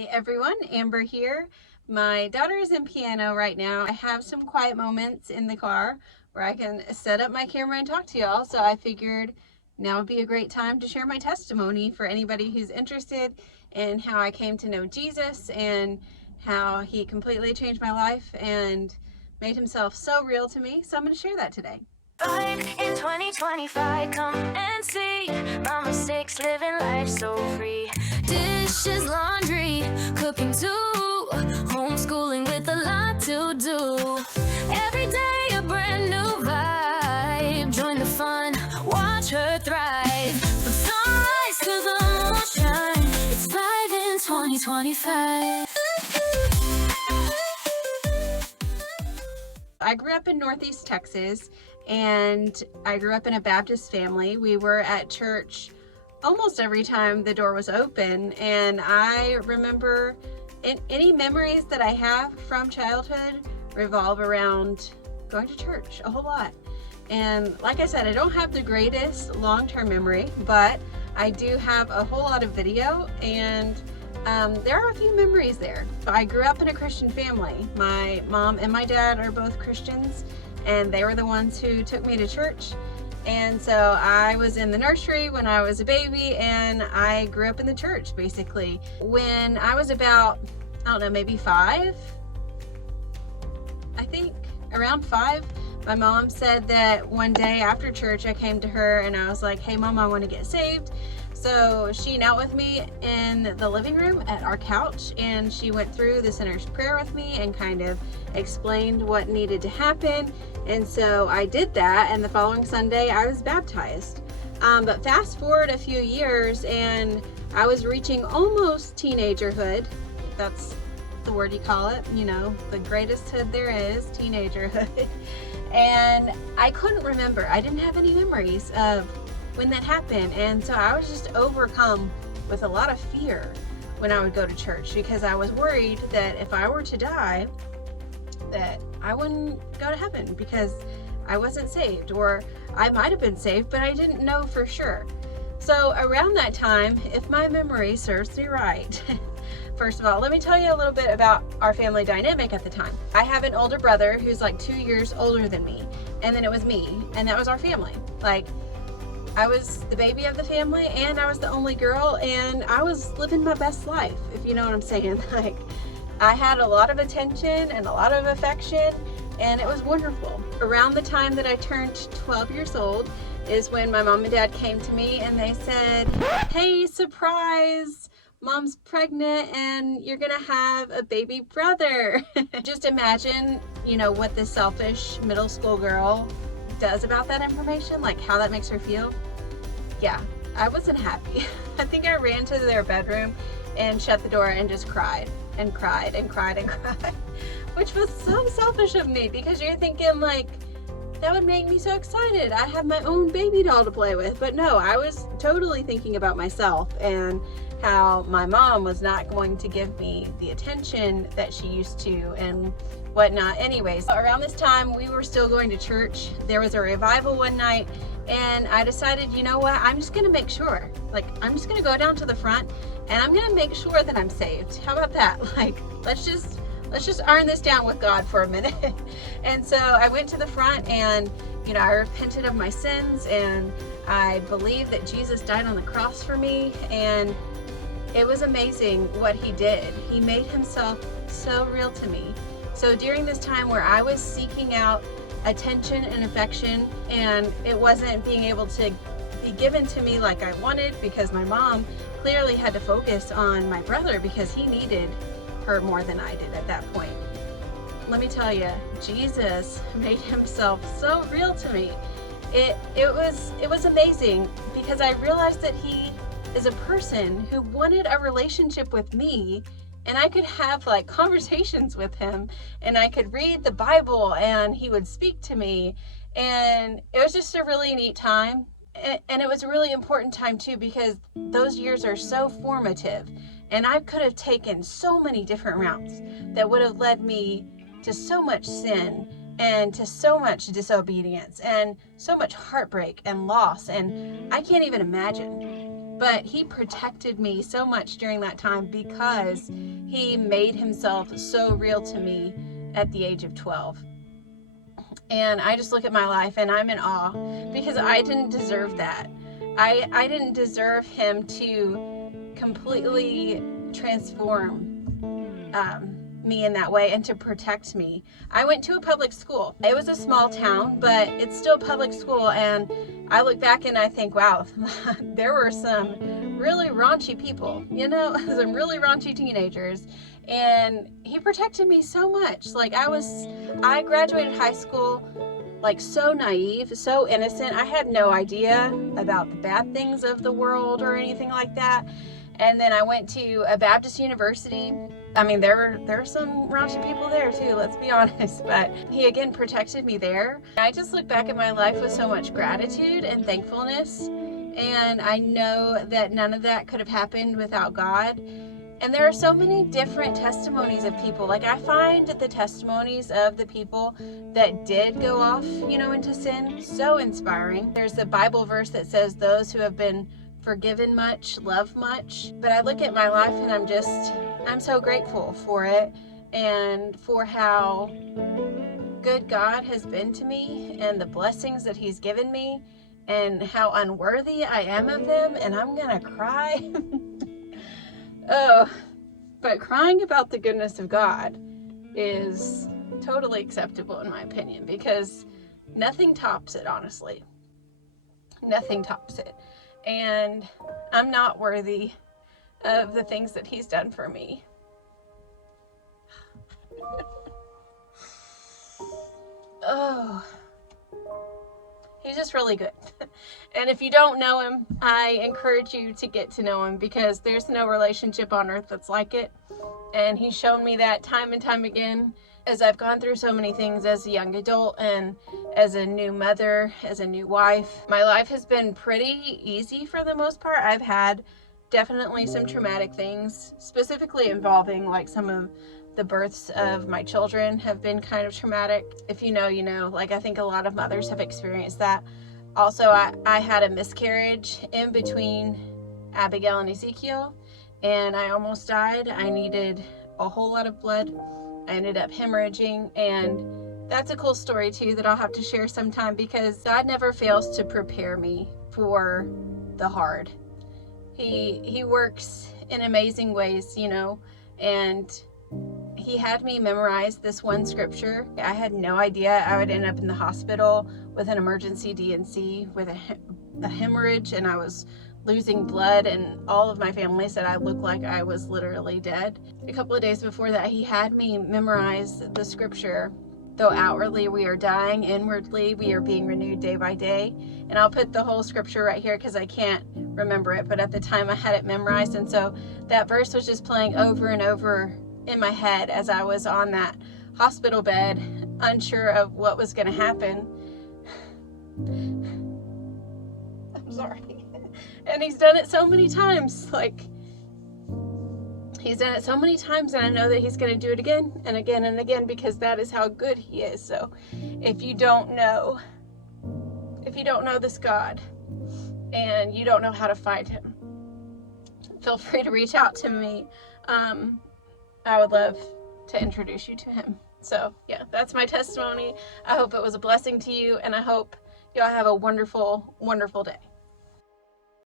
Hi everyone, Amber here. My daughter is in piano right now. I have some quiet moments in the car where I can set up my camera and talk to y'all, so I figured now would be a great time to share my testimony for anybody who's interested in how I came to know Jesus and how he completely changed my life and made himself so real to me. So I'm going to share that today. In 2025, come and see my mistakes, living life so free. Dishes, laundry, cooking too, homeschooling with a lot to do. Every day a brand new vibe. Join the fun, watch her thrive. From sunrise to the moonshine, it's live in 2025. I grew up in Northeast Texas, and I grew up in a Baptist family. We were at church almost every time the door was open, and I remember any memories that I have from childhood revolve around going to church a whole lot. And like I said, I don't have the greatest long-term memory, but I do have a whole lot of video, and there are a few memories there. I grew up in a Christian family. My mom and my dad are both Christians, and they were the ones who took me to church. And so I was in the nursery when I was a baby, and I grew up in the church basically. When I was about, I don't know, maybe 5, I think, around 5, my mom said that one day after church I came to her and I was like, hey mom, I want to get saved. So she knelt with me in the living room at our couch, and she went through the sinner's prayer with me and kind of explained what needed to happen. And so I did that, and the following Sunday I was baptized. But fast forward a few years and I was reaching almost teenagerhood. That's the word you call it, you know, the greatest hood there is, teenagerhood. And I couldn't remember. I didn't have any memories of when that happened, and so I was just overcome with a lot of fear when I would go to church, because I was worried that if I were to die, that I wouldn't go to heaven because I wasn't saved, or I might have been saved but I didn't know for sure. So around that time, if my memory serves me right, first of all, let me tell you a little bit about our family dynamic at the time. I have an older brother who's like 2 years older than me, and then it was me, and that was our family. Like, I was the baby of the family, and I was the only girl, and I was living my best life, if you know what I'm saying. Like, I had a lot of attention and a lot of affection, and it was wonderful. Around the time that I turned 12 years old is when my mom and dad came to me and they said, hey, surprise, mom's pregnant and you're gonna have a baby brother. Just imagine, you know, what this selfish middle school girl does about that information, like how that makes her feel. Yeah, I wasn't happy. I think I ran to their bedroom and shut the door and just cried and cried and cried and cried, which was so selfish of me, because you're thinking like, that would make me so excited. I have my own baby doll to play with. But no, I was totally thinking about myself and how my mom was not going to give me the attention that she used to and whatnot. Anyways, around this time we were still going to church. There was a revival one night, and I decided, you know what, I'm just gonna make sure. Like, I'm just gonna go down to the front and I'm gonna make sure that I'm saved. How about that? Like, let's just iron this down with God for a minute. And so I went to the front, and you know, I repented of my sins, and I believed that Jesus died on the cross for me, and it was amazing what he did. He made himself so real to me. So during this time where I was seeking out attention and affection, and it wasn't being able to be given to me like I wanted, because my mom clearly had to focus on my brother because he needed her more than I did at that point. Let me tell you, Jesus made himself so real to me. It was amazing, because I realized that he is a person who wanted a relationship with me, and I could have like conversations with him, and I could read the Bible and he would speak to me, and it was just a really neat time. And it was a really important time too, because those years are so formative, and I could have taken so many different routes that would have led me to so much sin and to so much disobedience and so much heartbreak and loss, and I can't even imagine. But he protected me so much during that time because he made himself so real to me at the age of 12. And I just look at my life and I'm in awe because I didn't deserve that. I didn't deserve him to completely transform me in that way and to protect me. I went to a public school. It was a small town, but it's still public school, and I look back and I think, wow, there were some really raunchy people, some really raunchy teenagers, and he protected me so much. Like I graduated high school like so naive, so innocent. I had no idea about the bad things of the world or anything like that. And then I went to a Baptist university. I mean, there were some raunchy people there too, let's be honest, but he again protected me there. I just look back at my life with so much gratitude and thankfulness, and I know that none of that could have happened without God. And there are so many different testimonies of people. Like, I find the testimonies of the people that did go off, into sin so inspiring. There's a Bible verse that says those who have been forgiven much love much. But I look at my life and I'm so grateful for it and for how good God has been to me and the blessings that he's given me and how unworthy I am of them. And I'm gonna cry. Oh, but crying about the goodness of God is totally acceptable in my opinion, because nothing tops it, honestly. Nothing tops it. And I'm not worthy of the things that he's done for me. Oh, he's just really good. And if you don't know him, I encourage you to get to know him, because there's no relationship on earth that's like it. And he's shown me that time and time again as I've gone through so many things as a young adult and as a new mother, as a new wife. My life has been pretty easy for the most part. I've had definitely some traumatic things, specifically involving like some of the births of my children have been kind of traumatic. If you know, you know. Like, I think a lot of mothers have experienced that. Also, I had a miscarriage in between Abigail and Ezekiel, and I almost died. I needed a whole lot of blood. I ended up hemorrhaging, and that's a cool story too that I'll have to share sometime, because God never fails to prepare me for the hard. He works in amazing ways, and he had me memorize this one scripture. I had no idea I would end up in the hospital with an emergency D&C with a hemorrhage, and I was losing blood, and all of my family said I looked like I was literally dead. A couple of days before that, he had me memorize the scripture, though outwardly we are dying, inwardly we are being renewed day by day. And I'll put the whole scripture right here because I can't remember it, but at the time I had it memorized, and so that verse was just playing over and over in my head as I was on that hospital bed, unsure of what was going to happen. I'm sorry. And he's done it so many times. He's done it so many times, and I know that he's going to do it again and again and again, because that is how good he is. So if you don't know this God and you don't know how to find him, feel free to reach out to me. I would love to introduce you to him. So yeah, that's my testimony. I hope it was a blessing to you, and I hope y'all have a wonderful, wonderful day.